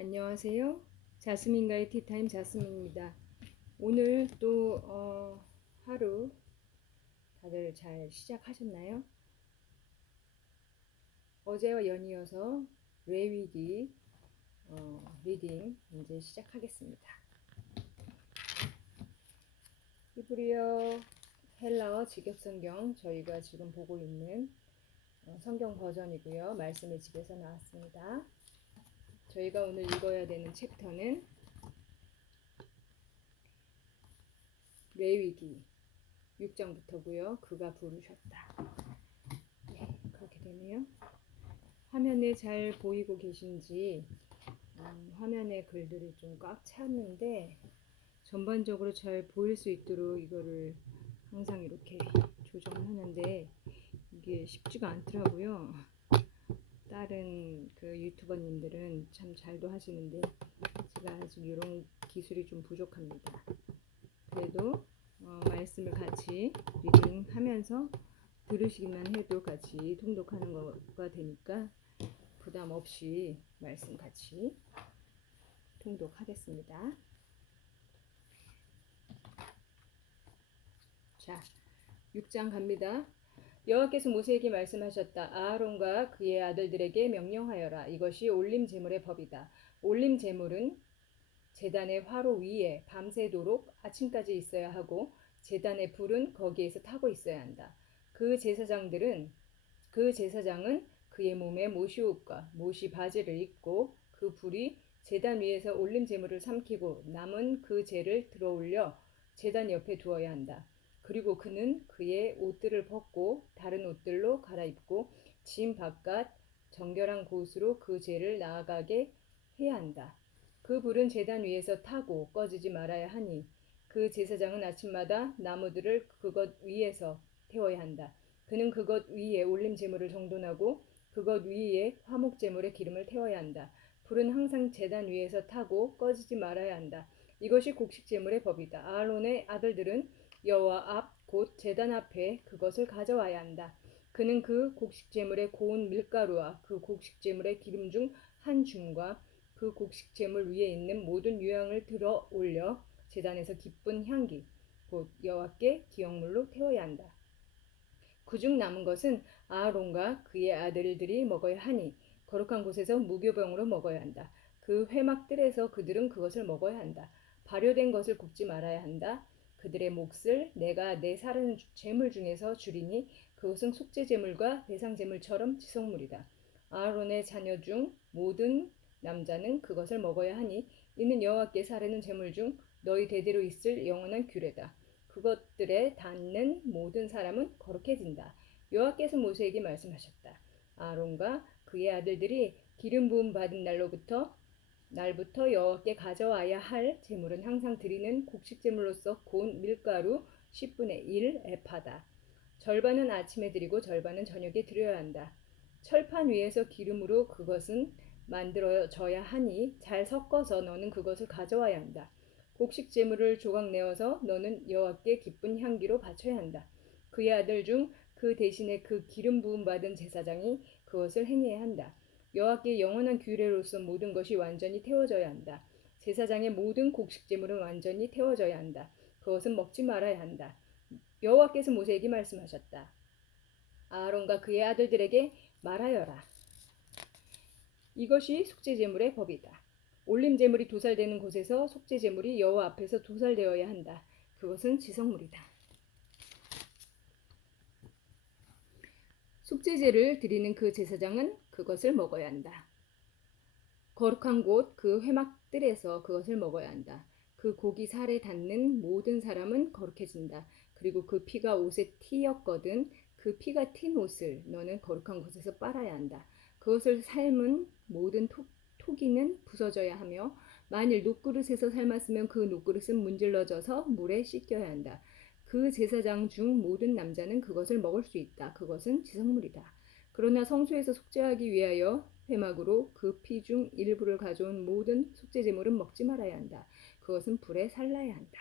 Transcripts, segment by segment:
안녕하세요. 자스민과의 티타임 자스민입니다. 오늘 또 하루 다들 잘 시작하셨나요? 어제와 연이어서 레위기 리딩 이제 시작하겠습니다. 히브리어, 헬라어 직역성경 저희가 지금 보고 있는 성경 버전이고요. 말씀의 집에서 나왔습니다. 저희가 오늘 읽어야 되는 챕터는 레위기 6장부터고요. 그가 부르셨다. 네, 그렇게 되네요. 화면에 잘 보이고 계신지 화면에 글들이 좀 꽉 찼는데 전반적으로 잘 보일 수 있도록 이거를 항상 이렇게 조정하는데 이게 쉽지가 않더라고요. 다른 그 유튜버님들은 참 잘도 하시는데 제가 아직 이런 기술이 좀 부족합니다. 그래도 말씀을 같이 리딩하면서 들으시기만 해도 같이 통독하는 거가 되니까 부담 없이 말씀 같이 통독하겠습니다. 자, 6장 갑니다. 여호와께서 모세에게 말씀하셨다. 아하론과 그의 아들들에게 명령하여라. 이것이 올림 제물의 법이다. 올림 제물은 제단의 화로 위에 밤새도록 아침까지 있어야 하고 제단의 불은 거기에서 타고 있어야 한다. 그 제사장은 그의 몸에 모시옷과 모시 바지를 입고 그 불이 제단 위에서 올림 제물을 삼키고 남은 그 재를 들어올려 제단 옆에 두어야 한다. 그리고 그는 그의 옷들을 벗고 다른 옷들로 갈아입고 짐 바깥 정결한 곳으로 그 재를 나아가게 해야 한다. 그 불은 제단 위에서 타고 꺼지지 말아야 하니 그 제사장은 아침마다 나무들을 그것 위에서 태워야 한다. 그는 그것 위에 올림 제물을 정돈하고 그것 위에 화목 제물의 기름을 태워야 한다. 불은 항상 제단 위에서 타고 꺼지지 말아야 한다. 이것이 곡식 제물의 법이다. 아론의 아들들은 여호와 앞 곧 제단 앞에 그것을 가져와야 한다. 그는 그 곡식 제물의 고운 밀가루와 그 곡식 제물의 기름 중 한 줌과 그 곡식 제물 위에 있는 모든 유향을 들어 올려 제단에서 기쁜 향기 곧 여호와께 기억물로 태워야 한다. 그중 남은 것은 아론과 그의 아들들이 먹어야 하니 거룩한 곳에서 무교병으로 먹어야 한다. 그 회막들에서 그들은 그것을 먹어야 한다. 발효된 것을 굽지 말아야 한다. 그들의 몫을 내가 내 사르는 제물 중에서 주리니 그것은 속죄 제물과 배상 제물처럼 지성물이다. 아론의 자녀 중 모든 남자는 그것을 먹어야 하니 이는 여호와께 사르는 제물 중 너희 대대로 있을 영원한 규례다. 그것들에 닿는 모든 사람은 거룩해진다. 여호와께서 모세에게 말씀하셨다. 아론과 그의 아들들이 기름 부음 받은 날부터 여호와께 가져와야 할 제물은 항상 드리는 곡식 제물로서 고운 밀가루 10분의 1 에파다. 절반은 아침에 드리고 절반은 저녁에 드려야 한다. 철판 위에서 기름으로 그것은 만들어져야 하니 잘 섞어서 너는 그것을 가져와야 한다. 곡식 제물을 조각 내어서 너는 여호와께 기쁜 향기로 바쳐야 한다. 그의 아들 중 그 대신에 그 기름 부음 받은 제사장이 그것을 행해야 한다. 여호와께 영원한 규례로서 모든 것이 완전히 태워져야 한다. 제사장의 모든 곡식 제물은 완전히 태워져야 한다. 그것은 먹지 말아야 한다. 여호와께서 모세에게 말씀하셨다. 아론과 그의 아들들에게 말하여라. 이것이 속죄제물의 법이다. 올림 제물이 도살되는 곳에서 속죄 제물이 여호와 앞에서 도살되어야 한다. 그것은 지성물이다. 속죄제를 드리는 그 제사장은 그것을 먹어야 한다. 거룩한 곳 그 회막들에서 그것을 먹어야 한다. 그 고기 살에 닿는 모든 사람은 거룩해진다. 그리고 그 피가 옷에 튀었거든 그 피가 튄 옷을 너는 거룩한 곳에서 빨아야 한다. 그것을 삶은 모든 토기는 부서져야 하며 만일 녹그릇에서 삶았으면 그 녹그릇은 문질러져서 물에 씻겨야 한다. 그 제사장 중 모든 남자는 그것을 먹을 수 있다. 그것은 지성물이다. 그러나 성소에서 속죄하기 위하여 회막으로 그 피 중 일부를 가져온 모든 속죄제물은 먹지 말아야 한다. 그것은 불에 살라야 한다.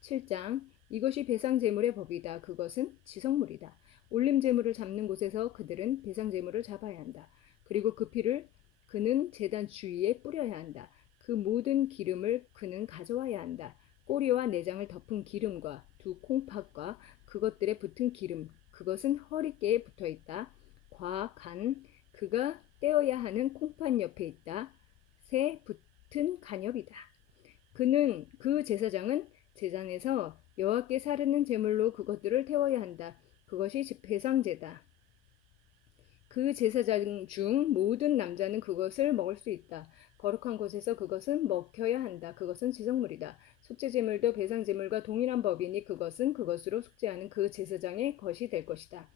7장 이것이 배상제물의 법이다. 그것은 지성물이다. 올림제물을 잡는 곳에서 그들은 배상제물을 잡아야 한다. 그리고 그 피를 그는 제단 주위에 뿌려야 한다. 그 모든 기름을 그는 가져와야 한다. 꼬리와 내장을 덮은 기름과 두 콩팥과 그것들에 붙은 기름, 그것은 허리께에 붙어 있다. 과, 간, 그가 떼어야 하는 콩팥 옆에 있다. 새 붙은 간엽이다. 그는 그 제사장은 제단에서 여호와께 사르는 제물로 그것들을 태워야 한다. 그것이 배상제다. 그 제사장 중 모든 남자는 그것을 먹을 수 있다. 거룩한 곳에서 그것은 먹혀야 한다. 그것은 지성물이다. 속죄제물도 배상제물과 동일한 법이니 그것은 그것으로 속죄하는 그 제사장의 것이 될 것이다.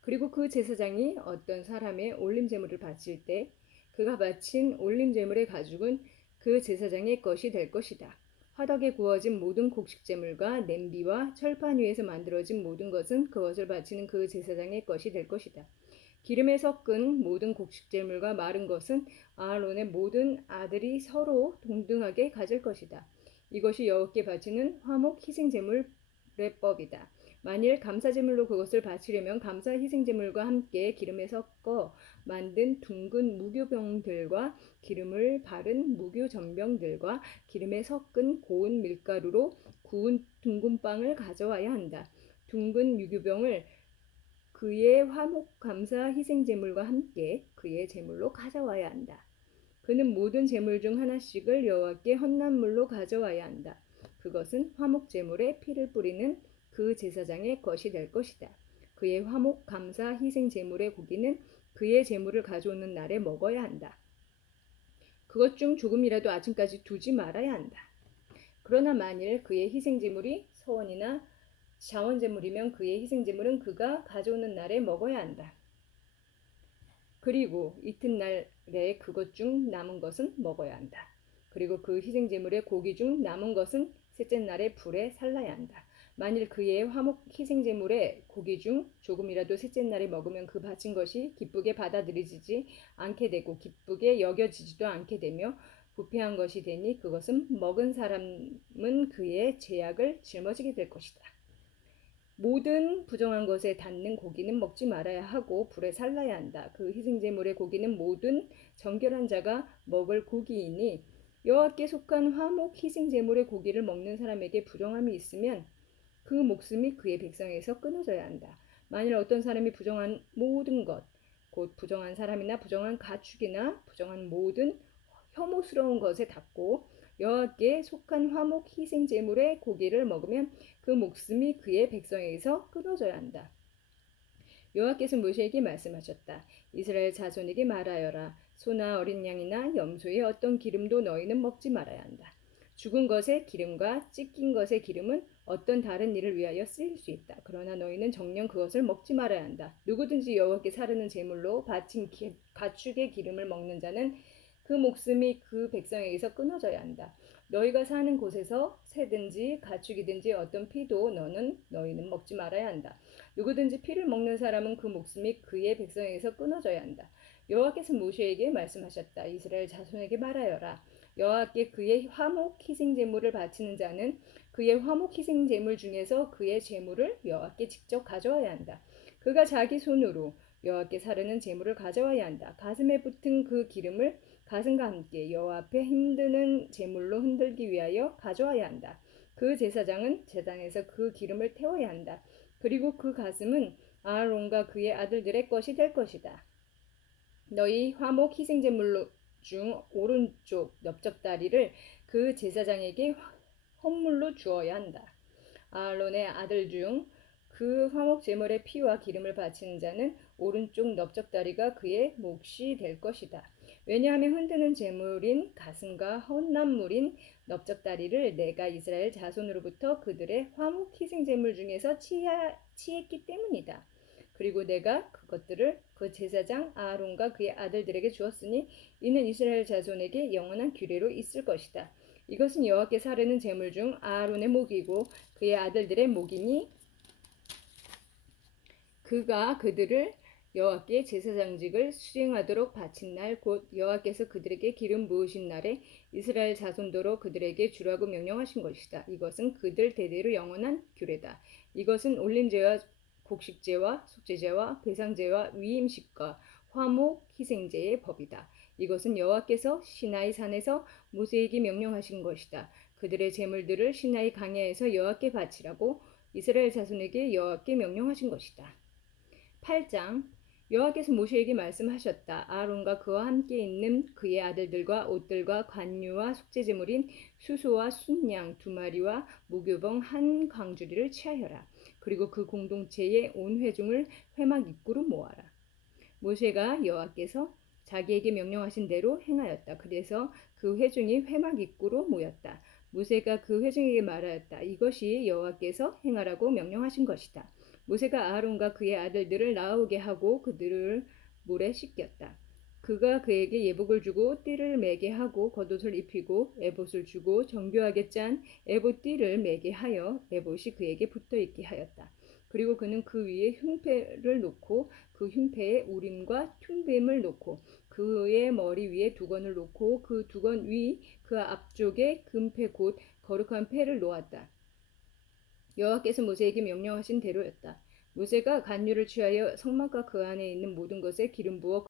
그리고 그 제사장이 어떤 사람의 올림제물을 바칠 때 그가 바친 올림제물의 가죽은 그 제사장의 것이 될 것이다. 화덕에 구워진 모든 곡식제물과 냄비와 철판 위에서 만들어진 모든 것은 그것을 바치는 그 제사장의 것이 될 것이다. 기름에 섞은 모든 곡식제물과 마른 것은 아론의 모든 아들이 서로 동등하게 가질 것이다. 이것이 여호와께 바치는 화목 희생제물의 법이다. 만일 감사제물로 그것을 바치려면 감사 희생제물과 함께 기름에 섞어 만든 둥근 무교병들과 기름을 바른 무교전병들과 기름에 섞은 고운 밀가루로 구운 둥근 빵을 가져와야 한다. 둥근 유교병을 그의 화목 감사 희생제물과 함께 그의 제물로 가져와야 한다. 그는 모든 제물 중 하나씩을 여호와께 헌난물로 가져와야 한다. 그것은 화목 제물에 피를 뿌리는 그 제사장의 것이 될 것이다. 그의 화목 감사 희생 제물의 고기는 그의 제물을 가져오는 날에 먹어야 한다. 그것 중 조금이라도 아침까지 두지 말아야 한다. 그러나 만일 그의 희생 제물이 서원이나 자원제물이면 그의 희생제물은 그가 가져오는 날에 먹어야 한다. 그리고 이튿날에 그것 중 남은 것은 먹어야 한다. 그리고 그 희생제물의 고기 중 남은 것은 셋째 날에 불에 살라야 한다. 만일 그의 화목 희생제물의 고기 중 조금이라도 셋째 날에 먹으면 그 바친 것이 기쁘게 받아들여지지 않게 되고 기쁘게 여겨지지도 않게 되며 부패한 것이 되니 그것은 먹은 사람은 그의 죄악을 짊어지게 될 것이다. 모든 부정한 것에 닿는 고기는 먹지 말아야 하고 불에 살라야 한다. 그 희생제물의 고기는 모든 정결한 자가 먹을 고기이니 여호와께 속한 화목 희생제물의 고기를 먹는 사람에게 부정함이 있으면 그 목숨이 그의 백성에서 끊어져야 한다. 만일 어떤 사람이 부정한 모든 것, 곧 부정한 사람이나 부정한 가축이나 부정한 모든 혐오스러운 것에 닿고 여호와께 속한 화목 희생 제물의 고기를 먹으면 그 목숨이 그의 백성에게서 끊어져야 한다. 여호와께서 모세에게 말씀하셨다. 이스라엘 자손에게 말하여라. 소나 어린 양이나 염소의 어떤 기름도 너희는 먹지 말아야 한다. 죽은 것의 기름과 찢긴 것의 기름은 어떤 다른 일을 위하여 쓰일 수 있다. 그러나 너희는 정녕 그것을 먹지 말아야 한다. 누구든지 여호와께 사르는 제물로 바친 가축의 기름을 먹는 자는 그 목숨이 그 백성에게서 끊어져야 한다. 너희가 사는 곳에서 새든지 가축이든지 어떤 피도 너희는 먹지 말아야 한다. 누구든지 피를 먹는 사람은 그 목숨이 그의 백성에게서 끊어져야 한다. 여호와께서 모세에게 말씀하셨다. 이스라엘 자손에게 말하여라. 여호와께 그의 화목 희생 제물을 바치는 자는 그의 화목 희생 제물 중에서 그의 제물을 여호와께 직접 가져와야 한다. 그가 자기 손으로 여호와께 사르는 제물을 가져와야 한다. 가슴에 붙은 그 기름을 가슴과 함께 여호와 앞에 힘드는 제물로 흔들기 위하여 가져와야 한다. 그 제사장은 제단에서 그 기름을 태워야 한다. 그리고 그 가슴은 아론과 그의 아들들의 것이 될 것이다. 너희 화목 희생제물 중 오른쪽 넓적다리를 그 제사장에게 헌물로 주어야 한다. 아론의 아들 중 그 화목 제물의 피와 기름을 바치는 자는 오른쪽 넓적다리가 그의 몫이 될 것이다. 왜냐하면 흔드는 제물인 가슴과 헌난물인 넓적다리를 내가 이스라엘 자손으로부터 그들의 화목 희생제물 중에서 취했기 때문이다. 그리고 내가 그것들을 그 제사장 아론과 그의 아들들에게 주었으니 이는 이스라엘 자손에게 영원한 규례로 있을 것이다. 이것은 여호와께 사르는 제물 중 아론의 목이고 그의 아들들의 목이니 그가 그들을 여호와께 제사장직을 수행하도록 바친 날 곧 여호와께서 그들에게 기름 부으신 날에 이스라엘 자손도로 그들에게 주라고 명령하신 것이다. 이것은 그들 대대로 영원한 규례다. 이것은 올림제와 곡식제와 속죄제와 배상제와 위임식과 화목 희생제의 법이다. 이것은 여호와께서 시나이 산에서 모세에게 명령하신 것이다. 그들의 제물들을 시나이 강야에서 여호와께 바치라고 이스라엘 자손에게 여호와께 명령하신 것이다. 8장 여호와께서 모세에게 말씀하셨다. 아론과 그와 함께 있는 그의 아들들과 옷들과 관유와 속죄제물인 수소와 순양 2마리와 무교병 1광주리를 취하여라. 그리고 그 공동체의 온 회중을 회막 입구로 모아라. 모세가 여호와께서 자기에게 명령하신 대로 행하였다. 그래서 그 회중이 회막 입구로 모였다. 모세가 그 회중에게 말하였다. 이것이 여호와께서 행하라고 명령하신 것이다. 모세가 아론과 그의 아들들을 나오게 하고 그들을 물에 씻겼다. 그가 그에게 예복을 주고 띠를 매게 하고 겉옷을 입히고 에봇을 주고 정교하게 짠 에봇 띠를 매게 하여 에봇이 그에게 붙어 있게 하였다. 그리고 그는 그 위에 흉패를 놓고 그 흉패에 우림과 퉁빔을 놓고 그의 머리 위에 두건을 놓고 그 두건 위 그 앞쪽에 금패 곧 거룩한 패를 놓았다. 여호와께서 모세에게 명령하신 대로였다. 모세가 간유를 취하여 성막과 그 안에 있는 모든 것에 기름 부어